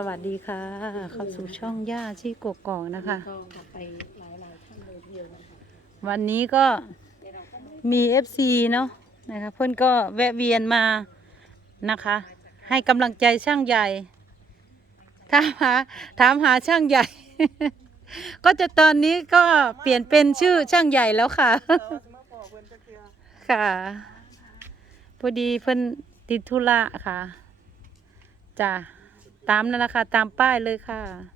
สวัสดีค่ะ เข้าสู่ช่องย่าชีกกอกนะคะ ก็กลับไปหลายหลายๆท่านเลยทีเดียวนะคะวันนี้ก็มีเอฟซีเนาะนะคะเพื่อนก็แวะเวียนมานะคะ ให้กำลังใจช่างใหญ่ ถามหาถามหาช่างใหญ่ ก็จะตอนนี้ก็เปลี่ยนเป็นชื่อช่างใหญ่แล้วค่ะค่ะ พอดีเพิ่นติดธุระค่ะจ้ะ ตามนั่นแหละค่ะ ตามป้ายเลยค่ะ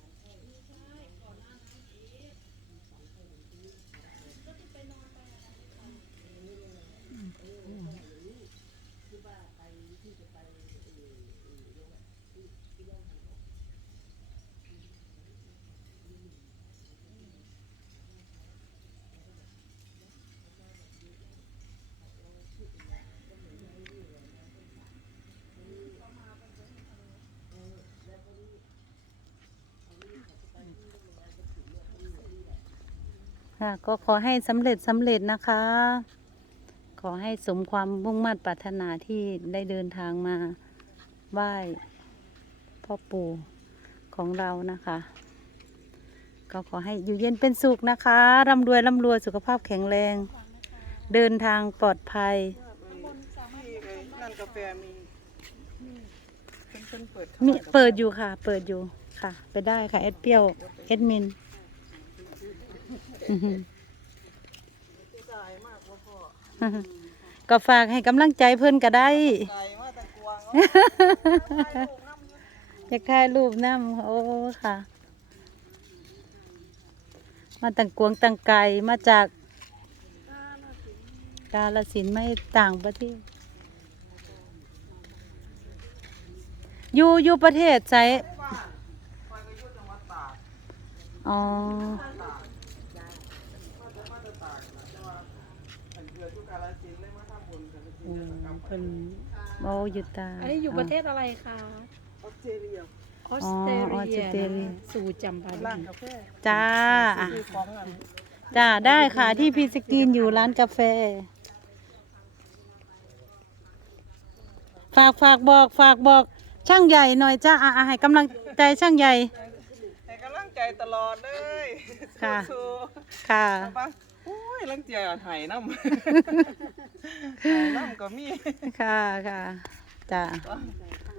ค่ะก็ขอให้สำเร็จสำเร็จนะคะ ขอให้สมความมุ่งมั่นปรารถนาที่ได้เดินทางมาไหว้พ่อปู่ของเรานะคะ ก็ขอให้อยู่เย็นเป็นสุขนะคะร่ำรวยร่ำรวยสุขภาพแข็งแรง เดินทางปลอดภัย ที่ไอ้ร้านกาแฟมีเพิ่นเปิดมีเปิดอยู่ค่ะ เปิดอยู่ค่ะ ไปได้ค่ะเอดเปรี้ยวเอดมินอื้อหือใจมา ก็ฝากให้กำลังใจเพื่อนก็ได้ใจมากตะกวงอยากถ่ายรูปน้ำโอ้ค่ะ มาตังกวงตังไกลมาจากกาลสินธุ์ไม่ต่างประเทศอยู่อยู่ประเทศไซอ๋อ อืม เพิ่นโอ้อยู่ตาอันนี้อยู่ประเทศอะไรคะออสเตรเลียออสเตรอ๋อออสเลียเตรเลียนะคะสู่จำปาร้านดีกาแฟจ้าอะซื้อของอะจ้าได้ค่ะที่พีสกรีนอยู่ร้านกาแฟ ฝากฝากบอกฝากบอกช่างใหญ่หน่อยจ้าอะอะให้กำลังใจช่างใหญ่ให้กำลังใจตลอดเลยค่ะสู้ค่ะๆบ้างโอ้ ยลังใจอะหายน้ำหายน้ำก็มีค่ะค่ะจ้า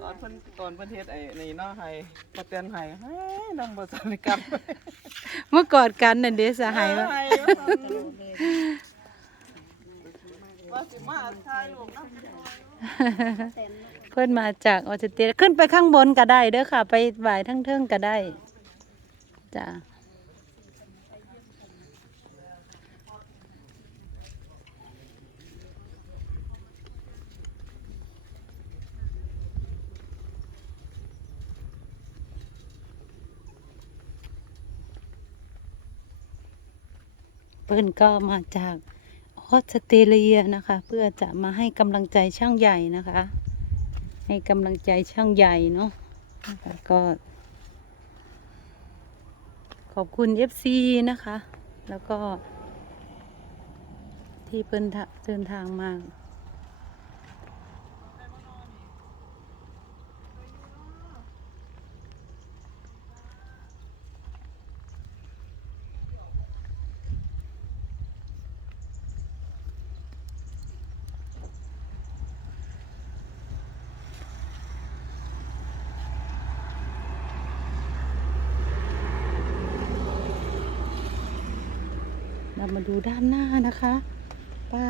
ตอนเพิ่นตอนเพิ่นเฮ็ดไอ้นี่เนาะให้ปะเตือนให้ให้น้ำบ่สนกันเมื่อก่อนกันนั่นเดสหายว่าให้ว่าสิมาถ่ายรูปนำเพื่อนมาจากออสเตรเลียขึ้นไปข้างบนก็ได้เด้อค่ะ ไปไหว้ทั้งเทิงก็ได้จ้า เพื่อนก็มาจากออสเตรเลียนะคะ เพื่อจะมาให้กำลังใจช่างใหญ่นะคะ ให้กำลังใจช่างใหญ่เนาะนะคะก็ ขอบคุณ FC นะคะ แล้วก็ที่เพิ่นเดินทางมา เรามาดูด้านหน้านะคะป้า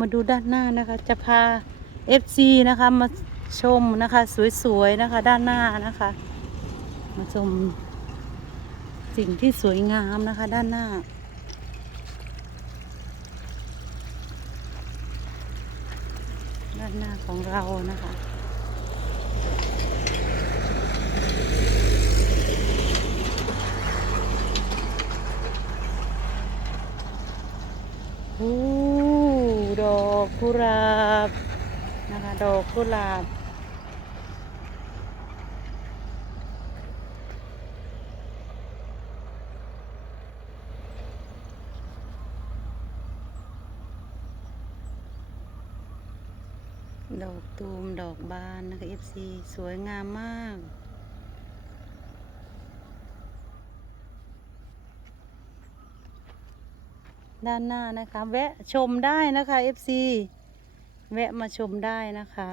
มาดูด้านหน้านะคะ จะพา FC นะคะมาชมนะคะ สวยๆนะคะ ด้านหน้านะคะ มาชมสิ่งที่สวยงามนะคะ ด้านหน้า ด้านหน้าของเรานะคะ โอ้ด อกกุหลาบนะคะ ดอกกุหลาบ ดอกตูมดอกบานนะคะ FC สวยงามมาก ด้านหน้านะคะ แวะชมได้นะคะ FC แวะมาชมได้นะคะ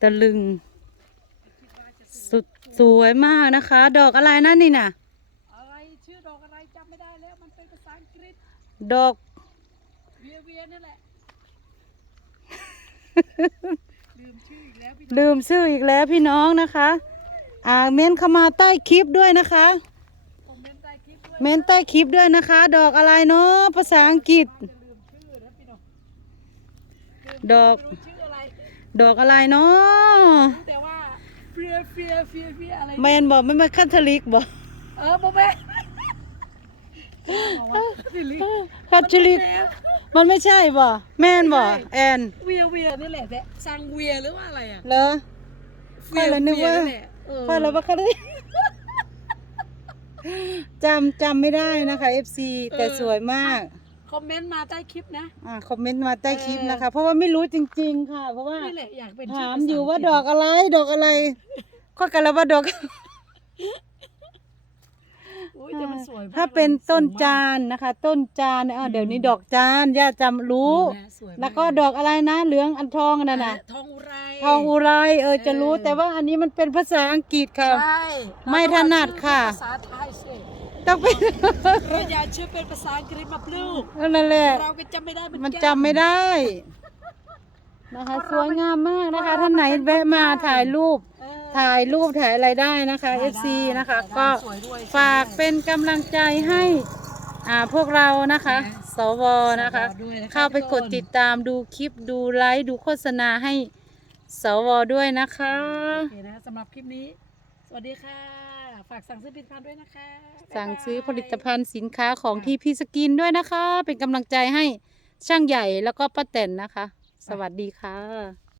ตะลึง สุดสวยมากนะคะ ดอกอะไรนั่นนี่น่ะ อะไรชื่อดอกอะไรจำไม่ได้แล้วมันเป็นภาษาอังกฤษ ดอกเวียเวียนี่แหละ ลืมชื่ออีกแล้วพี่ลืมชื่ออีกแล้วพี่น้องนะคะ อ่าเม้นเข้ามาใต้คลิปด้วยนะคะคอมเมนต์ใต้คลิปด้วยเม้นใต้คลิปด้วยนะคะ ดอกอะไรเนาะภาษาอังกฤษจะลืมชื่อนะพี่น้องลืมดอกไม่รู้ชื่ออะไรดอกอะไรเนาะรู้แต่ว่าเฟียเฟียเฟียเฟียอะไรแมนบอกไม่มาคาทอลิกบอกเออโบแม่บอกว่าสิลิคาทอลิกมันไม่ใช่บ่แม่นบ่แอนเวียเวียนี่แหละแต่ซังเวียหรือว่าอะไรอะเหรอค่อยละนึกว่า เฟียแหละเออค่อยเราว่าคาทอลิกจำจำไม่ได้นะคะ FC แต่สวยมาก คอมเมนต์มาใต้คลิปนะ อ่าคอมเมนต์มาใต้คลิปนะคะ เพราะว่าไม่รู้จริง ๆ ค่ะ เพราะว่านี่แหละอยากเป็นถามชื่ภษอยู่ว่าฤษดอกอะไร ดอกอะไรก็กันแล้วว่าดอก อุ้ยแต่มันสวยมกถ้าเป็นลยต้นสูงมกจานนะคะ ต้นจานเนี่ยอ้าวเดี๋ยวนี้ดอกจานย่าจำรู้นะสวยมาแล้วก็ดอกอะไรนะเหลืองอันทองนั่นน่ะทองอุไร ทองอุไรเออจะรู้เออ แต่ว่าอันนี้มันเป็นภาษาอังกฤษค่ะ ใช่ไม่ถนัดค่ะ ภาษาไทยสิต้องเป็น เราอย่าชื่อเป็นภาษาอังกฤษมาปลูกนั่นแหละ เราก็จำไม่ได้เหมือนมันกันจำไม่ได้ นะคะ สวยงามมากนะคะ ท่านไหนแวะมาถ่ายรูปเออ ถ่ายรูปถ่ายอะไรได้นะคะถ่ายได้ FC นะคะถ่ายได้ก็สวยด้วยฝากสวยด้วยเป็นกำลังใจให้อ่าพวกเรานะคะนะสวนะคะสวด้วยนะคะ เข้าไปกดทุกคนติดตามดูคลิปดูไลฟ์ดูโฆษณาให้สวด้วยนะคะ โอเคนะสำหรับคลิปนี้ สวัสดีค่ะ ฝากสั่งซื้อผลิตภัณฑ์ด้วยนะคะบ๊ายบายสั่งซื้อผลิตภัณฑ์สินค้าของทีพีสกินด้วยนะคะ เป็นกำลังใจให้ช่างใหญ่แล้วก็ป้าแตนนะคะ สวัสดีค่ะ